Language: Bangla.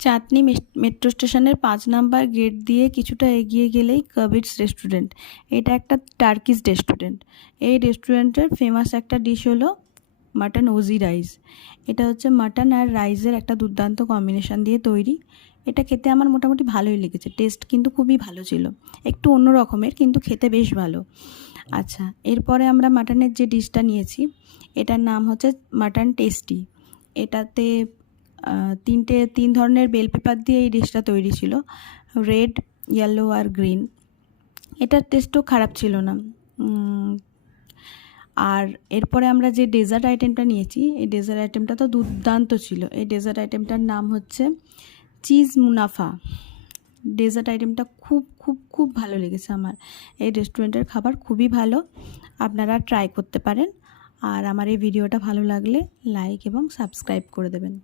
চাঁদনী মেট্রো স্টেশনের 5 নাম্বার গেট দিয়ে কিছুটা এগিয়ে গেলেই কাবিটস রেস্টুরেন্ট। এটা একটা টার্কিশ রেস্টুরেন্ট। এই রেস্টুরেন্টের ফেমাস একটা ডিশ হলো মাটন ওজি রাইস। এটা হচ্ছে মাটন আর রাইসের একটা দুর্দান্ত কম্বিনেশন দিয়ে তৈরি। এটা খেতে আমার মোটামুটি ভালোই লেগেছে, টেস্ট কিন্তু খুবই ভালো ছিল, একটু অন্য রকমের কিন্তু খেতে বেশ ভালো। আচ্ছা, এরপরে আমরা মাটনের যে ডিশটা নিয়েছি এটার নাম হচ্ছে মাটন টেস্টি। এটাতে তিন ধরনের বেল পেপার দিয়ে এই ডিশটা তৈরি ছিল, রেড, ইয়েলো আর গ্রিন। এটার টেস্টও খারাপ ছিল না। আর এরপরে আমরা যে ডেজার্ট আইটেমটা নিয়েছি এই ডেজার্ট আইটেমটা তো দুর্দান্ত ছিল। এই ডেজার্ট আইটেমটার নাম হচ্ছে চিজ মুনাফা। ডেজার্ট আইটেমটা খুব খুব খুব ভালো লেগেছে আমার। এই রেস্টুরেন্টের খাবার খুবই ভালো, আপনারা ট্রাই করতে পারেন। আর আমার এই ভিডিওটা ভালো লাগলে লাইক এবং সাবস্ক্রাইব করে দেবেন।